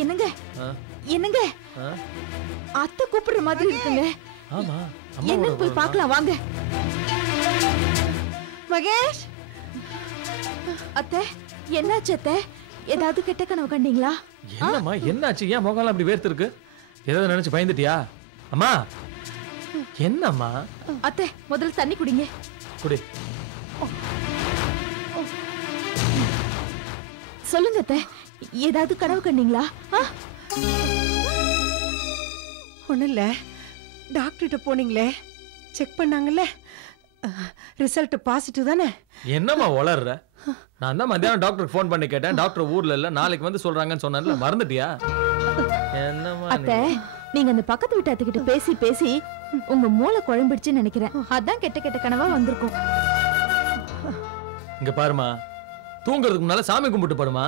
என்னங்க என்னங்க அத்தை கூப்பிடுற மாதிரி இருக்குங்க. ஆமா என்ன போய் பார்க்கலாம் வாங்க. மகேஷ் அத்தை என்னாச்சு அத்தை? ஏதாவது கெட்ட கனவு கண்டீங்களா? என்னம்மா என்னாச்சு? ஏன் முகம்லாம் அப்படி வேர்த்து இருக்கு? ஏதாவது நினைச்சு பயந்துட்டியா? அம்மா என்னம்மா? அத்தை முதல்ல தண்ணி குடிங்க. குடி. சொல்லுங்க அத்தை, ஏதாவது கனவு கண்டீங்களா? ஒன்றும் இல்லை, டாக்டர்கிட்ட போனீங்களே, செக் பண்ணாங்கல்ல, ரிசல்ட் பாசிட்டிவ் தானே? என்னம்மா வளர்ற? நான் தான் மத்தியானம் டாக்டருக்கு ஃபோன் பண்ணி கேட்டேன். டாக்டர் ஊர்ல இல்ல, நாளைக்கு வந்து சொல்றாங்கன்னு சொன்னான்ல, மறந்துட்டியா? என்னம்மா அத்தை, நீங்க அந்த பக்கத்து வீட்டு அத்தைகிட்ட பேசி பேசி உங்க மூளை குழம்பிடுச்சுன்னு நினைக்கிறேன். அதான் கெட்ட கெட்ட கனவா வந்திருக்கும். இங்க பாருமா, தூங்குறதுக்கு முன்னால சாமி கும்பிட்டு பாருமா.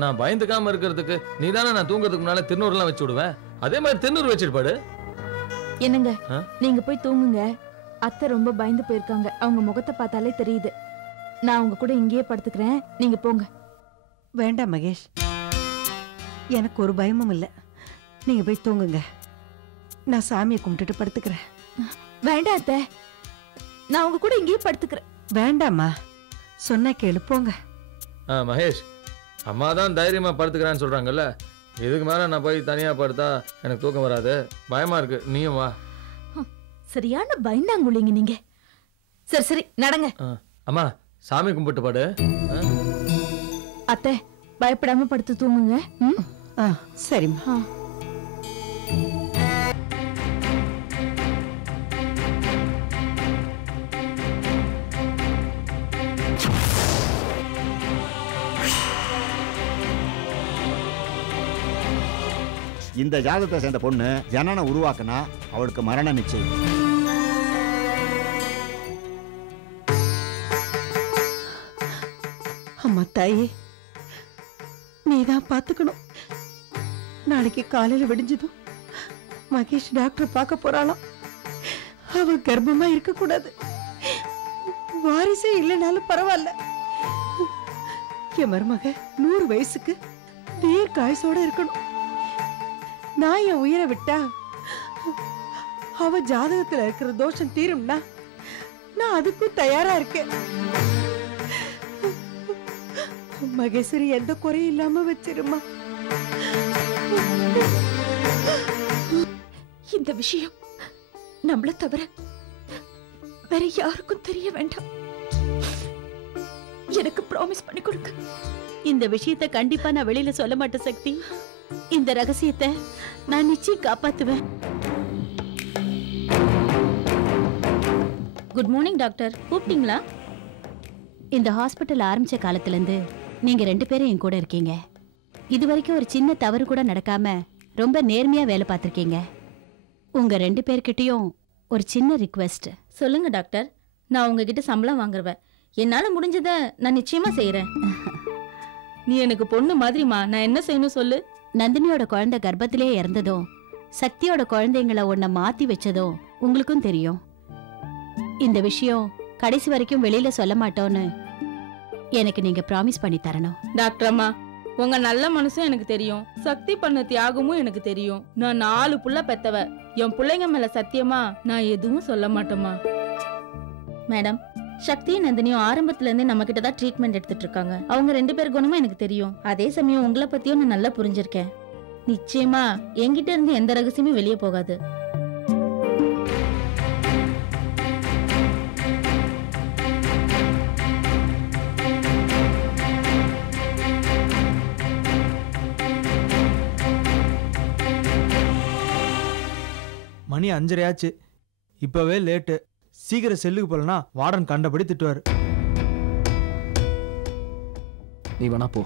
நான் பயந்துக்காம இருக்கிறதுக்கு நீ தானே நான் தூங்குறதுக்கு முன்னால திருநூறுலாம் வச்சு விடுவேன். அதே மாதிரி திருநூறு வச்சுட்டு பாடு. என்னங்க நீங்க போய் தூங்குங்க. அத்தை ரொம்ப பயந்து போயிருக்காங்க. அவங்க முகத்தை பார்த்தாலே தெரியுது. நான் உங்க கூட இங்கேயே படுத்துக்கிறேன், நீங்க போங்க. வேண்டாம் மகேஷ், எனக்கு ஒரு பயமும் இல்லை. நீங்க போய் தூங்குங்க, நான் சாமியை கும்பிட்டுட்டு படுத்துக்கிறேன். வேண்டாம் அத்தை, நான் உங்க கூட இங்கேயே படுத்துக்கிறேன். வேண்டாமா, சொன்ன கேளு, போங்க. மகேஷ், அம்மா தான் தைரியமா படுத்துக்கிறான்னு சொல்றாங்கல்ல, இதுக்கு மேல நான் போய் தனியா படுத்தா எனக்கு தூக்கம் வராது, பயமா இருக்கு. நீயும் வா. சரியான பயந்தாங்குழிங்க நீங்க. சரி சரி நடங்க. அம்மா சாமி கும்பிட்டு பாடு. அத்தை பயப்படாம படுத்து தூங்குங்க. சரிம்மா. இந்த ஜாதகத்தை சேர்ந்த பொண்ணு ஜனன உருவாக்குனா அவளுக்கு மரண நிச்சயம். அம்மா தாயே, நீதான் பாத்துக்கணும். நாளைக்கு காலையில விடிஞ்சதும் மகேஷ் டாக்டர் பார்க்க போறாளாம். அவ கர்ப்பமா இருக்க கூடாது. வாரிசே இல்லைனாலும் பரவாயில்ல. என் மருமக 100 வயசுக்கு தீர்க்காயுசோட இருக்கணும். நான் என் உயிரை விட்டா அவ ஜாதகத்துல இருக்கிற தோஷம் தீரும்னா நான் அதுக்கும் தயாரா இருக்கேன். மகேஸ்வரி எந்த குறையும் இல்லாம வச்சிருமா. இந்த விஷயம் நம்மள தவிர வேற யாருக்கும் தெரிய வேண்டாம். எனக்கு ப்ராமிஸ் பண்ணி கொடுங்க. இந்த விஷயத்தை கண்டிப்பா நான் வெளியில சொல்ல மாட்டேன் சக்தி. இந்த ரகசியத்தை நான் நிச்சயம் காப்பாத்துவேன். குட் மார்னிங் டாக்டர், கூப்பிட்டீங்களா? இந்த ஹாஸ்பிட்டல் ஆரம்பிச்ச காலத்துல இருந்து நீங்க 2 பேரும் என் கூட இருக்கீங்க. இது வரைக்கும் ஒரு சின்ன தவறு கூட நடக்காம ரொம்ப நேர்மையா வேலை பார்த்திருக்கீங்க. உங்க 2 பேர்கிட்டயும் ஒரு சின்ன ரிக்வெஸ்ட். சொல்லுங்க டாக்டர். நான் உங்ககிட்ட சம்பளம் வாங்குறவ, என்னால முடிஞ்சதை நான் நிச்சயமா செய்யறேன். நீ எனக்கு பொண்ணு மாதிரிமா. நான் என்ன செய்யணும் சொல்லு. நந்தினியோட குழந்தை கர்ப்பத்திலே இறந்ததும் சக்தியோட குழந்தைங்களை உன்னை மாத்தி வச்சதும் உங்களுக்கும் தெரியும். இந்த விஷயம் கடைசி வரைக்கும் வெளியில சொல்ல மாட்டோன்னு எனக்கு நீங்க ப்ராமிஸ் பண்ணி தரணும். டாக்டர் அம்மா, உங்க நல்ல மனசும் எனக்கு தெரியும், சக்தி பண்ண தியாகமும் எனக்கு தெரியும். நான் 4 புள்ள பெத்தவ. என் பிள்ளைங்க மேல சத்தியமா நான் எதுவும் சொல்ல மாட்டேமா. மேடம், சக்தியும் நந்தினியும் ஆரம்பத்துல இருந்தே நம்ம கிட்ட தான் ட்ரீட்மெண்ட் எடுத்துட்டு இருக்காங்க. அவங்க 2 பேர் குணமும் எனக்கு தெரியும். அதே சமயம் உங்களை பத்தியும் நான் நல்லா புரிஞ்சிருக்கேன். நிச்சயமா என்கிட்ட இருந்து எந்த ரகசியமும் வெளியே போகாது. மணி 5:30 ஆச்சு. இப்பவே லேட்டு. சீக்கிரம் செல்லுக்கு போலனா வார்டன் கண்டபடி திட்டுவாரு. நீ வேணா போ.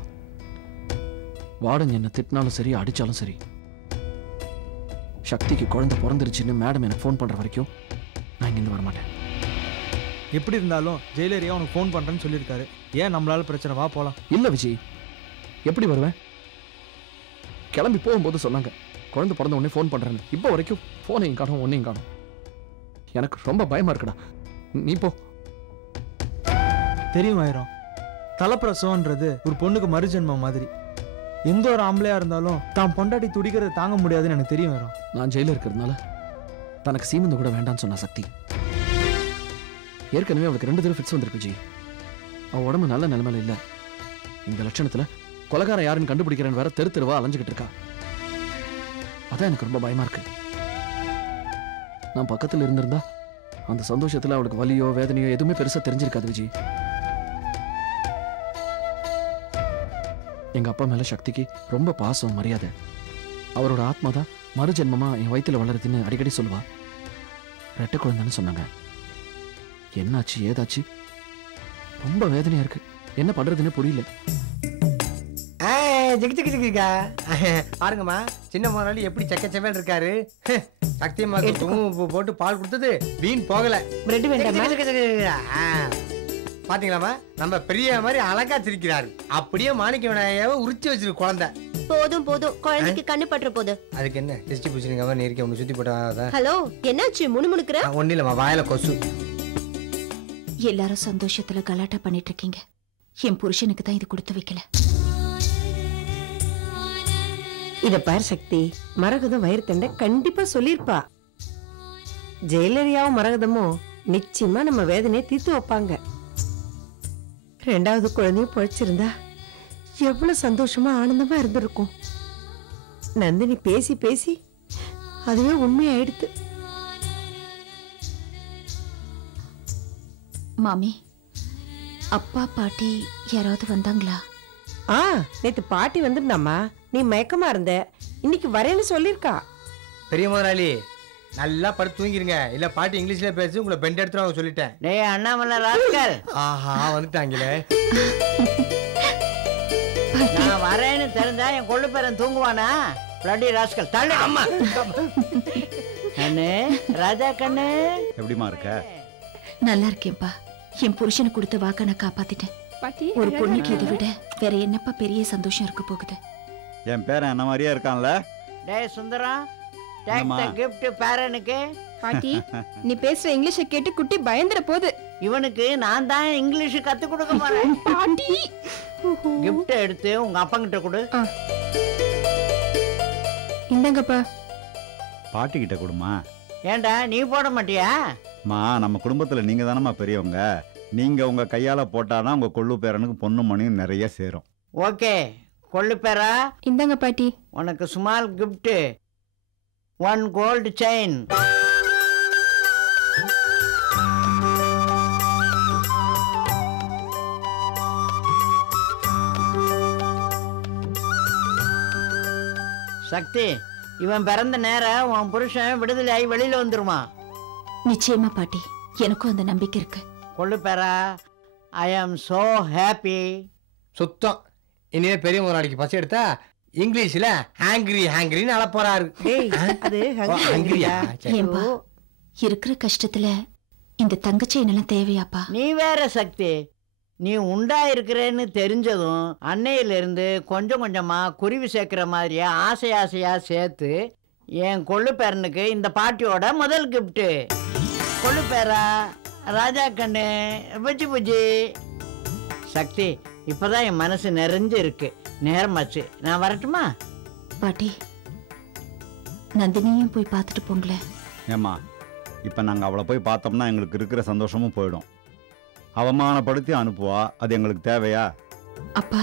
வார்டன் என்ன திட்டினாலும் சரி அடிச்சாலும் சரி, சக்திக்கு குழந்தை பிறந்துருச்சுன்னு மேடம் எனக்கு ஃபோன் பண்ற வரைக்கும் நான் இங்கிருந்து வரமாட்டேன். எப்படி இருந்தாலும் ஜெயிலரியா உனக்கு ஃபோன் பண்றேன்னு சொல்லியிருக்காரு. ஏன் நம்மளால பிரச்சனை? வா போலாம். இல்ல விஜய், எப்படி வருவேன்? கிளம்பி போகும்போது சொன்னாங்க குழந்தை பிறந்த உடனே ஃபோன் பண்றேன்னு. இப்போ வரைக்கும் ஃபோனையும் காணும் ஒன்னையும் காணும். எனக்கு ரொம்ப பயமா இருக்குடா. நீ போ. தெரியும் ஆயிரம், தலைப்பிரசவன்றது ஒரு பொண்ணுக்கு மறுஜென்மம் மாதிரி. எந்த ஒரு ஆம்பளையா இருந்தாலும் தான் பொண்டாட்டி துடிக்கிறத தாங்க முடியாதுன்னு எனக்கு தெரியும் ஆயிரம். நான் ஜெயில இருக்கிறதுனால தனக்கு சீமந்த கூட வேண்டான்னு சொன்னா சக்தி. ஏற்கனவே அவளுக்கு 2 தடவை ஃபிட்ஸ் வந்திருக்கு ஜி. அவள் உடம்பு நல்ல நிலைமையில இல்ல. இந்த லட்சணத்துல கொலைகாரன் யாருன்னு கண்டுபிடிக்கிறேன்னு வேற தெரு தெருவா அலைஞ்சுக்கிட்டு இருக்கா. அதான் எனக்கு ரொம்ப பயமா இருக்கு. நான் பக்கத்துல இருந்திருந்தா அந்த சந்தோஷத்துல அவளுக்கு வலியோ வேதனையோ எதுவுமே பெருசா தெரிஞ்சிருக்காது விஜய். எங்க அப்பா மேல சக்திக்கு ரொம்ப பாசம் மரியாதை. அவரோட ஆத்மா தான் மறுஜென்மமா என் வயித்துல வளருதுன்னு அடிக்கடி சொல்லுவா. ரெட்டை குழந்தைன்னு சொன்னாங்க. என்னாச்சு ஏதாச்சு ரொம்ப வேதனையா இருக்கு. என்ன பண்றதுன்னு புரியல. பாருங்கம்மா, சின்ன முதலாளி எப்படி செக்கச்சவேன்னு இருக்காரு. சக்தியம்மாக்கு தூங்கு போட்டு பால் கொடுத்தது வீண் போகல. பிரெட் வேண்டாமா? பாத்தீங்களாமா, நம்ம பெரிய மாதிரி அழகா சிரிக்கிறாரு. அப்படியே மாணிக்க விநாயகாவை உரிச்சு வச்சிருக்கு குழந்தை. போதும் போதும், குழந்தைக்கு கண்ணு பற்ற போது. அதுக்கு என்ன திருஷ்டி பூசணிக்காம நீ இருக்க ஒண்ணு சுத்தி போட்டாத. ஹலோ, என்னாச்சு முணுமுணுக்குற? ஒண்ணு இல்லம்மா, வாயில கொசு. எல்லாரும் சந்தோஷத்துல கலாட்டா பண்ணிட்டு இருக்கீங்க. என் புருஷனுக்கு தான் இது கொடுத்து வைக்கல. இத பார் சக்தி, மரகதம் வயிறு தண்டை கண்டிப்பா சொல்லிருப்பா. ஜெயிலரியாவும் மரகதமும் நிச்சயமா நம்ம வேதனையை தீர்த்து வைப்பாங்க. 2வது குழந்தையும் பொழைச்சிருந்தா எவ்வளவு சந்தோஷமா ஆனந்தமா இருந்திருக்கும். நந்தினி பேசி பேசி அதுவே உண்மையாயிடுத்து. மாமி, அப்பா பாட்டி யாராவது வந்தாங்களா? நேத்து பாட்டி வந்திருந்தாமா. நீ மயக்கமா இருந்த, இன்னைக்கு வரேன்னு சொல்லிருக்கா. பெரிய முதலாளி நல்லா படுத்து தூங்கிருங்க. இல்ல பாட்டி இங்கிலீஷ்ல பேசி உங்களை பெண்ட் எடுத்துருவாங்க சொல்லிட்டேன். டேய் அண்ணாமலை ராஸ்கல். ஆஹா, வந்துட்டாங்களே. நான் வரேன்னு தெரிஞ்சா என் கொள்ளு பேரன் தூங்குவானா? பிளடி ராஸ்கல் தள்ளு. அம்மா கண்ணு, ராஜா கண்ணு, எப்படிமா இருக்க? நல்லா இருக்கேன்பா. என் புருஷனுக்கு கொடுத்த வாக்க நான் காப்பாத்திட்டேன். ஒரு பொண்ணுக்கு இதை விட வேற என்னப்பா பெரிய சந்தோஷம் இருக்க போகுது? என் பேரன் என்ன மாதிரியே இருக்கான்ல? டேய் சுந்தரம், டேக் தி கிஃப்ட் பேரனுக்கு. பாட்டி, நீ பேசுற இங்கிலீஷ கேட்டு குட்டி பயந்துற போது. இவனுக்கு நான் தான் இங்கிலீஷ் கத்து கொடுக்க போறேன். பாட்டி, கிஃப்ட் எடுத்து உங்க அப்பங்கிட்ட கொடு. இந்தங்கப்பா. பாட்டி கிட்ட கொடுமா. ஏண்டா நீ போட மாட்டியா? நம்ம குடும்பத்துல நீங்க தானம்மா பெரியவங்க. நீங்க உங்க கையால போட்டாதான் உங்க கொள்ளு பேரனுக்கு பொண்ணு மணியும் நிறைய சேரும். ஓகே, கொள்ளு பேரா இந்தங்க பாட்டி. உனக்கு ஸ்மால் கிஃப்ட், 1 கோல்டு செயின். சக்தி, இவன் பிறந்த நேரம் உன் புருஷன் விடுதலையாகி வெளியில வந்துருமா? நிச்சயமா பாட்டி, எனக்கும் அந்த நம்பிக்கை இருக்கு. கொள்ளு பேரா, ஐ ஆம் சோ ஹாப்பி. சுத்தம். இனிமே பெரிய முதலாளிக்கு பசி எடுத்தா இங்கிலீஷ்ல ஹாங்கிரி ஹாங்கிரின்னு அழ போறாரு. அது ஹங்கிரியா? ஏன்பா, இருக்கிற கஷ்டத்துல இந்த தங்கச்சி என்னெல்லாம் தேவையாப்பா? நீ வேற சக்தி, நீ உண்டாயிருக்கிறேன்னு தெரிஞ்சதும் அன்னையிலிருந்து கொஞ்சம் கொஞ்சமாக குருவி சேர்க்குற மாதிரியே ஆசையாக சேர்த்து என் கொள்ளு பேரனுக்கு இந்த பாட்டியோட முதல் கிஃப்ட்டு. கொள்ளு பேரா, ராஜா கண்ணு, புஜ்ஜி புஜ்ஜி. சக்தி, இப்போதான் என் மனசு நிறைஞ்சு இருக்கு. நேரமாச்சு, நான் வரட்டுமா? பாட்டி, நந்தினியும் போய் பார்த்துட்டு போங்களேன். ஏம்மா, இப்போ நாங்கள் அவளை போய் பார்த்தோம்னா எங்களுக்கு இருக்கிற சந்தோஷமும் போயிடும். அவமானப்படுத்தி அனுப்புவா, அது எங்களுக்கு தேவையா? அப்பா,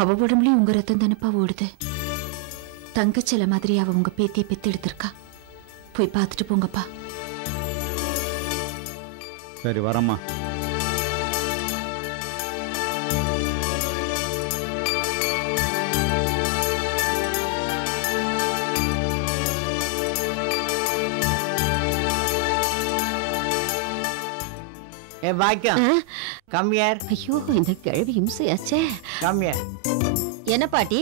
அவ உடம்புலயும் உங்க ரத்தம் தானப்பா ஓடுது. தங்கச்சில மாதிரி அவ உங்க பேத்தியை பெத்து எடுத்திருக்கா. போய் பார்த்துட்டு போங்கப்பா. சரி, வரம்மா. ஏ பாக்கியம், கம்மியார். ஐயோ, இந்த கிழவி இம்சையாச்சே. கம்மியார். என்ன பாட்டி?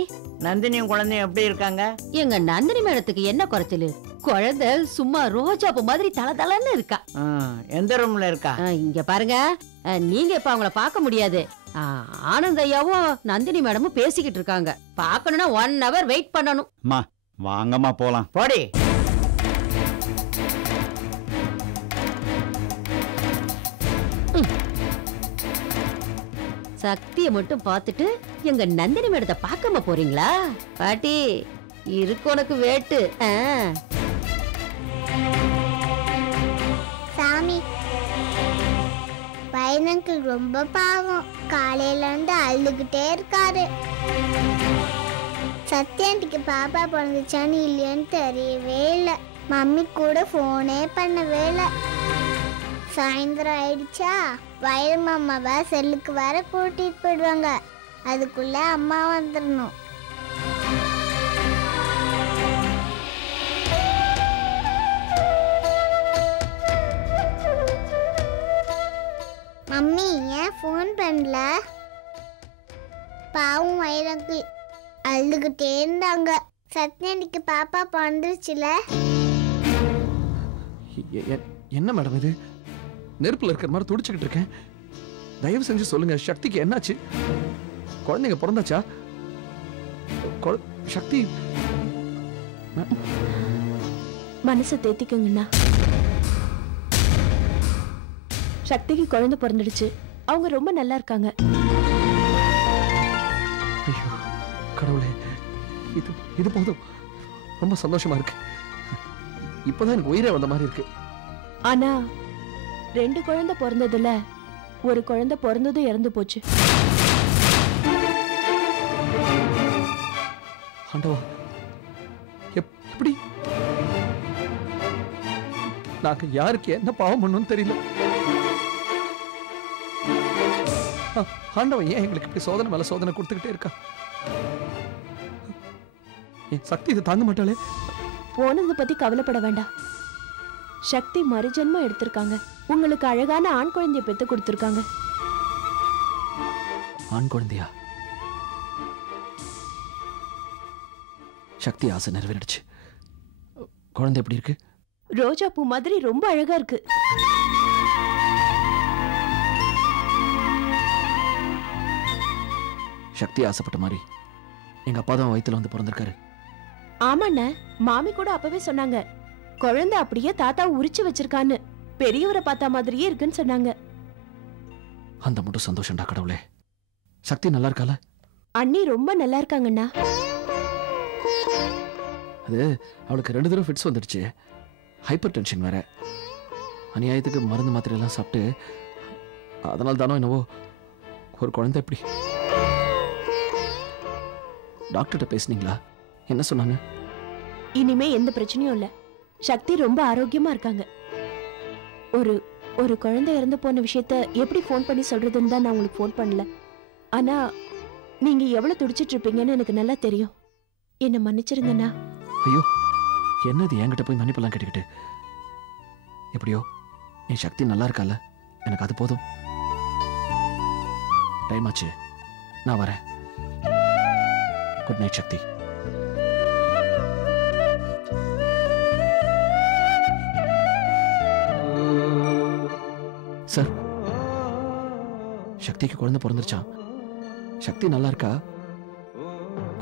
நந்தினியும் குழந்தையும் எப்படி இருக்காங்க? எங்க நந்தினி மேடத்துக்கு என்ன குறைச்சலு? குழந்தை சும்மா ரோஜாப்பு மாதிரி தளதளன்னு இருக்கா. எந்த ரூம்ல இருக்கா? இங்க பாருங்க, நீங்க இப்ப அவங்கள பார்க்க முடியாது. ஆனந்த் ஐயாவும் நந்தினி மேடமும் பேசிக்கிட்டு இருக்காங்க. பார்க்கணும்னா 1 hour வெயிட் பண்ணணும். அம்மா, வாங்கம்மா போலாம். போடி. சக்தியை மட்டும் பார்த்துட்டு எங்க நந்தினி மேடத்தை பார்க்காம போறீங்களா? பாட்டி, இருக்கு உனக்கு வேட்டு. சாமி, பையனுக்கு ரொம்ப பாவம். காலையில இருந்து அழுதுகிட்டே இருக்காரு. சத்யாண்டிக்கு பாப்பா பிறந்துச்சான்னு இல்லையான்னு தெரியவே இல்லை. மம்மி கூட போனே பண்ணவே இல்லை. சாயந்தரம் ஆயிடுச்சா, வயல் மாமாவை செல்லுக்கு வர கூட்டிட்டு போயிடுவாங்க. அதுக்குள்ள அம்மா வந்துடணும். மம்மி ஏன் ஃபோன் பண்ணல? பாவம் வயிறங்கு அழுதுகிட்டே இருந்தாங்க. சத்யாண்டிக்கு பாப்பா பிறந்துருச்சுல. என்ன மேடம் இது? நெருப்புல இருக்கிற மாதிரி துடிச்சுக்கிட்டு இருக்கேன். தயவு செஞ்சு சொல்லுங்க, சக்திக்கு என்னாச்சு? குழந்தைங்க பிறந்தாச்சா? சக்தி, மனசை தேத்திக்குங்கண்ணா. சக்திக்கு குழந்தை பிறந்துடுச்சு. அவங்க ரொம்ப நல்லா இருக்காங்க. ஐயோ கடவுளே, இது போதும். ரொம்ப சந்தோஷமா இருக்கு. இப்பதான் எனக்கு உயிரே வந்த மாதிரி இருக்கு. ஆனா 2 குழந்தை பிறந்ததுல ஒரு குழந்தை பிறந்ததும் இறந்து போச்சு. ஆண்டவா, எப்படி? நாங்க யாருக்கு என்ன பாவம் பண்ணணும்னு தெரியல. ஆண்டவன் ஏன் எங்களுக்கு இப்படி சோதனை மேல சோதனை கொடுத்துக்கிட்டே இருக்கா? என் சக்தி இதை தாங்க மாட்டாளே. போனதை பத்தி கவலைப்பட வேண்டாம். சக்தி மறுஜென்மம் எடுத்திருக்காங்க. உங்களுக்கு அழகான ஆண் குழந்தைய பெத்து கொடுத்திருக்காங்க. ஆண் குழந்தையா? சக்தி ஆசை நிறைவேறிடுச்சு. குழந்தை எப்படி இருக்கு? ரோஜா பூ மாதிரி ரொம்ப அழகா இருக்கு. சக்தி ஆசைப்பட்ட மாதிரி எங்க அப்பா தான் வயித்துல வந்து பிறந்திருக்காரு. ஆமாண்ண, மாமி கூட அப்பவே சொன்னாங்க, குழந்தை அப்படியே தாத்தா உரிச்சு வச்சிருக்கான்னு. பெரியவரை பார்த்தா மாதிரியே இருக்குன்னு சொன்னாங்க. அந்த மட்டும் சந்தோஷம்டா கடவுளே. சக்தி நல்லா இருக்கால? அண்ணி ரொம்ப நல்லா இருக்காங்கண்ணா. அது அவளுக்கு 2 தடவை ஃபிட்ஸ் வந்துடுச்சு. ஹைப்பர் டென்ஷன் வேற. அநியாயத்துக்கு மருந்து மாத்திரை எல்லாம் சாப்பிட்டு, அதனால தானோ என்னவோ ஒரு குழந்தை எப்படி. டாக்டர்கிட்ட பேசுனீங்களா? என்ன சொன்னாங்க? இனிமே எந்த பிரச்சனையும் இல்ல. சக்தி ரொம்ப ஆரோக்கியமா இருக்காங்க. ஒரு குழந்தை இறந்து போன விஷயத்த எப்படி ஃபோன் பண்ணி சொல்றதுன்னு தான் நான் உங்களுக்கு ஃபோன் பண்ணல. ஆனா நீங்க எவ்வளவு துடிச்சிட்டு இருப்பீங்கன்னு எனக்கு நல்லா தெரியும். என்ன மன்னிச்சிருங்கண்ணா. ஐயோ, என்னது என்கிட்ட போய் மன்னிப்பெல்லாம் கேட்டுக்கிட்டு? எப்படியோ என் சக்தி நல்லா இருக்கால, எனக்கு அது போதும். டைம் ஆச்சு, நான் வரேன். குட் நைட் சக்தி. சார், சக்தி சக்திக்கு குழந்தை பிறந்துருச்சான். சக்தி நல்லா இருக்கா,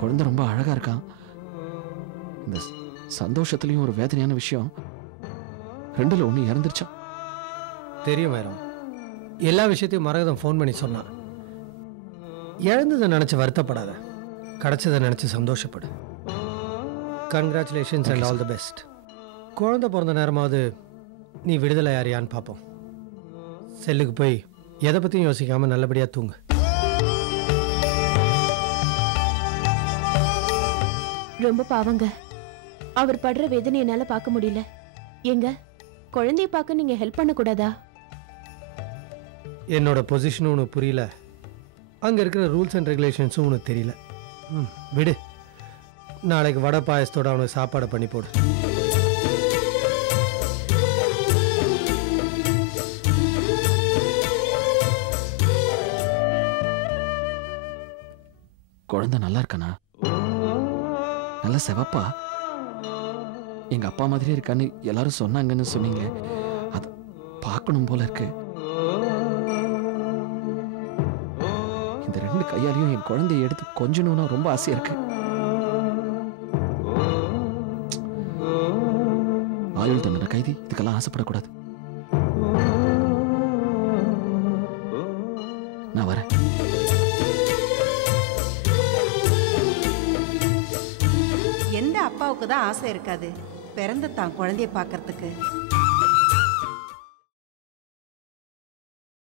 குழந்தை ரொம்ப அழகா இருக்கான். இந்த சந்தோஷத்துலயும் ஒரு வேதனையான விஷயம், ரெண்டுல ஒண்ணு இறந்துருச்சான். தெரியும் மேடம், எல்லா விஷயத்தையும் மரகதம் ஃபோன் பண்ணி சொன்னான். இழந்ததை நினச்சி வருத்தப்படாத, கிடைச்சதை நினச்சி சந்தோஷப்படு. Congratulations and all the best. குழந்தை பிறந்த நேரமாவது நீ விடுதலை யாரியான்னு பார்ப்போம். செல்லுக்கு போய் எதை பற்றியும் யோசிக்காமல் நல்லபடியாக தூங்கு. ரொம்ப பாவங்க. அவர் படுற வேதனை என்னால பார்க்க முடியல. எங்க குழந்தைய பார்க்க நீங்க ஹெல்ப் பண்ண கூடாதா? என்னோட பொசிஷனும் உனக்கு புரியல, அங்கே இருக்கிற ரூல்ஸ் அண்ட் ரெகுலேஷன்ஸும் உனக்கு தெரியல. விடு, நாளைக்கு வடை பாயசத்தோட அவனுக்கு சாப்பாடை பண்ணி போடு. குழந்தை நல்லா இருக்கானா? நல்லா செவப்பா, எங்க அப்பா மாதிரியே இருக்கான்னு எல்லாரும் சொன்னாங்கன்னு சொன்னீங்க. அது பார்க்கணும் போல இருக்கு. இந்த ரெண்டு கையாலையும் என் குழந்தைய எடுத்து கொஞ்சணும்னா ரொம்ப ஆசையா இருக்கு. ஆயுள் தண்டனை கைதி இதுக்கெல்லாம் ஆசைப்படக்கூடாது. நான் வரேன். எந்த அப்பாவுக்கு தான் ஆசை இருக்காது பிறந்த தான் குழந்தைய பார்க்கறதுக்கு?